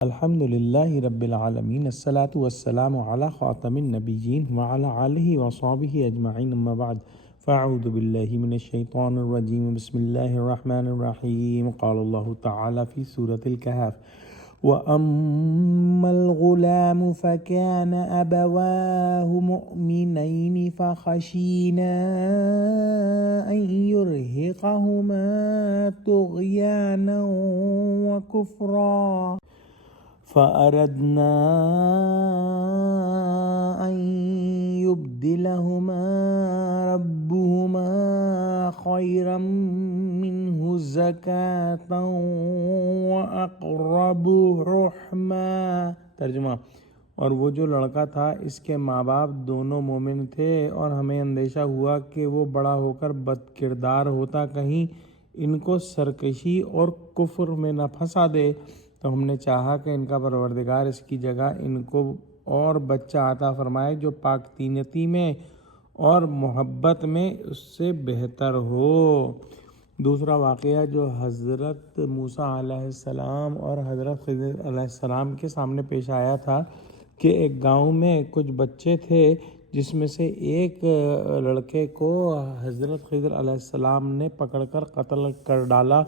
الحمد للہ رب العالمین، الصلاۃ والسلام علی خاتم النبیین وعلی آلہ وصحبہ اجمعین، اما بعد فاعوذ باللہ من الشیطان الرجیم، بسم اللہ الرحمن الرحیم۔ قال اللہ تعالی فی سورۃ الکہف: وَأَمَّا الْغُلَامُ فَكَانَ أَبَوَاهُ مُؤْمِنَيْنِ فَخَشِينَا أَن يُرْهِقَهُمَا طُغْيَانًا وَكُفْرًا فَأَرَدْنَا أَن يُبْدِلَهُمَا رَبُّهُمَا خَيْرًا مِّنْهُ زَكَاةً وَأَقْرَبُ رُحْمًا۔ ترجمہ: اور وہ جو لڑکا تھا، اس کے ماں باپ دونوں مومن تھے، اور ہمیں اندیشہ ہوا کہ وہ بڑا ہو کر بد کردار ہوتا، کہیں ان کو سرکشی اور کفر میں نہ پھنسا دے، تو ہم نے چاہا کہ ان کا پروردگار اس کی جگہ ان کو اور بچہ عطا فرمائے جو پاک تینتی میں اور محبت میں اس سے بہتر ہو۔ دوسرا واقعہ جو حضرت موسیٰ علیہ السلام اور حضرت خضر علیہ السلام کے سامنے پیش آیا تھا کہ ایک گاؤں میں کچھ بچے تھے، جس میں سے ایک لڑکے کو حضرت خضر علیہ السلام نے پکڑ کر قتل کر ڈالا،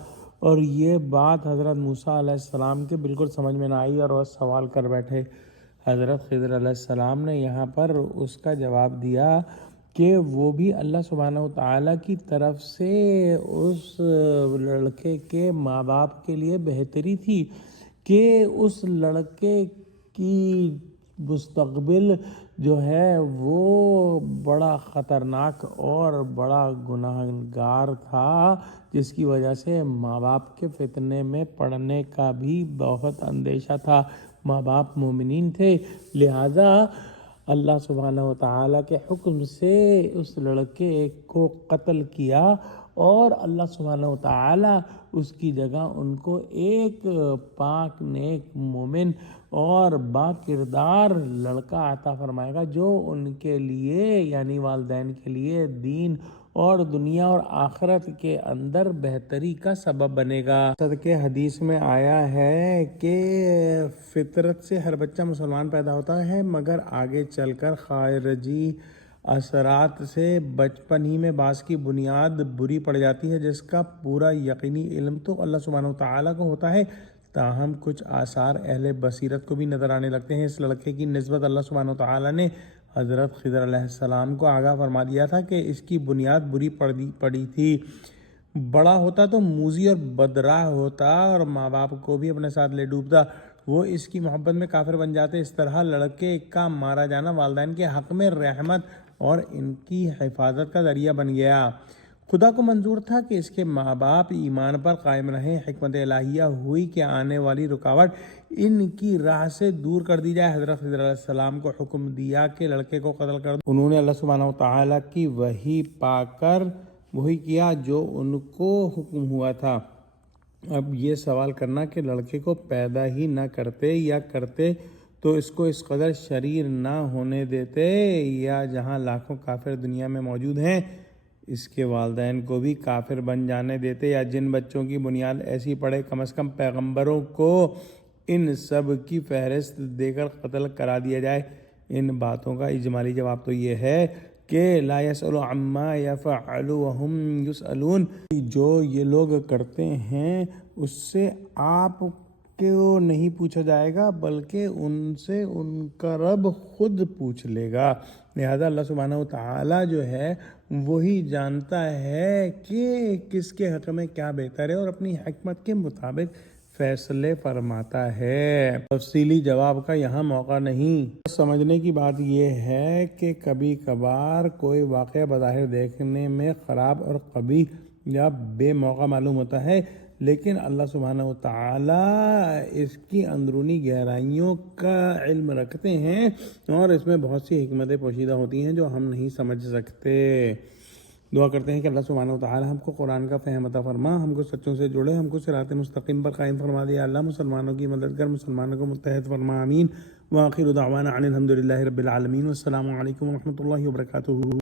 اور یہ بات حضرت موسیٰ علیہ السلام کے بالکل سمجھ میں نہ آئی، اور وہ سوال کر بیٹھے۔ حضرت خضر علیہ السلام نے یہاں پر اس کا جواب دیا کہ وہ بھی اللہ سبحانہ وتعالیٰ کی طرف سے اس لڑکے کے ماں باپ کے لیے بہتری تھی کہ اس لڑکے کی مستقبل جو ہے وہ بڑا خطرناک اور بڑا گناہگار تھا، جس کی وجہ سے ماں باپ کے فتنے میں پڑنے کا بھی بہت اندیشہ تھا۔ ماں باپ مومنین تھے، لہذا اللہ سبحانہ وتعالیٰ کے حکم سے اس لڑکے کو قتل کیا، اور اللہ سبحانہ وتعالیٰ اس کی جگہ ان کو ایک پاک نیک مومن اور با کردار لڑکا عطا فرمائے گا، جو ان کے لیے یعنی والدین کے لیے دین اور دنیا اور آخرت کے اندر بہتری کا سبب بنے گا۔ صدقے حدیث میں آیا ہے کہ فطرت سے ہر بچہ مسلمان پیدا ہوتا ہے، مگر آگے چل کر خارجی اثرات سے بچپن ہی میں بعض کی بنیاد بری پڑ جاتی ہے، جس کا پورا یقینی علم تو اللہ سبحانہ وتعالیٰ کو ہوتا ہے، تاہم کچھ آثار اہل بصیرت کو بھی نظر آنے لگتے ہیں۔ اس لڑکے کی نسبت اللہ سبحانہ وتعالیٰ نے حضرت خضر علیہ السلام کو آگاہ فرما دیا تھا کہ اس کی بنیاد بری پڑی تھی، بڑا ہوتا تو موذی اور بدراہ ہوتا اور ماں باپ کو بھی اپنے ساتھ لے ڈوبتا، وہ اس کی محبت میں کافر بن جاتے۔ اس طرح لڑکے کا مارا جانا والدین کے حق میں رحمت اور ان کی حفاظت کا ذریعہ بن گیا۔ خدا کو منظور تھا کہ اس کے ماں باپ ایمان پر قائم رہیں۔ حکمت الہیہ ہوئی کہ آنے والی رکاوٹ ان کی راہ سے دور کر دی جائے۔ حضرت خضر علیہ السلام کو حکم دیا کہ لڑکے کو قتل کر دو۔ انہوں نے اللہ سبحانہ وتعالیٰ کی وحی پا کر وہی کیا جو ان کو حکم ہوا تھا۔ اب یہ سوال کرنا کہ لڑکے کو پیدا ہی نہ کرتے، یا کرتے تو اس کو اس قدر شریر نہ ہونے دیتے، یا جہاں لاکھوں کافر دنیا میں موجود ہیں اس کے والدین کو بھی کافر بن جانے دیتے، یا جن بچوں کی بنیاد ایسی پڑے کم از کم پیغمبروں کو ان سب کی فہرست دے کر قتل کرا دیا جائے۔ ان باتوں کا اجمالی جواب تو یہ ہے کہ لا يسأل عما يفعل وهم يسألون، جو یہ لوگ کرتے ہیں اس سے آپ کو نہیں پوچھا جائے گا، بلکہ ان سے ان کا رب خود پوچھ لے گا۔ لہذا اللہ سبحانہ وتعالیٰ جو ہے وہی جانتا ہے کہ کس کے حق میں کیا بہتر ہے، اور اپنی حکمت کے مطابق فیصلے فرماتا ہے۔ تفصیلی جواب کا یہاں موقع نہیں۔ سمجھنے کی بات یہ ہے کہ کبھی کبھار کوئی واقعہ بظاہر دیکھنے میں خراب اور قبیح یا بے موقع معلوم ہوتا ہے، لیکن اللہ سبحانہ وتعالیٰ اس کی اندرونی گہرائیوں کا علم رکھتے ہیں، اور اس میں بہت سی حکمتیں پوشیدہ ہوتی ہیں جو ہم نہیں سمجھ سکتے۔ دعا کرتے ہیں کہ اللہ سبحانہ وتعالیٰ ہم کو قرآن کا فہم عطا فرما، ہم کو سچوں سے جوڑے، ہم کو صراط مستقیم پر قائم فرما دے۔ اللہ مسلمانوں کی مدد کر، مسلمانوں کو متحد فرما، آمین۔ وآخر دعوانا ان الحمد للہ رب العالمین، والسلام علیکم ورحمۃ اللہ وبرکاتہ۔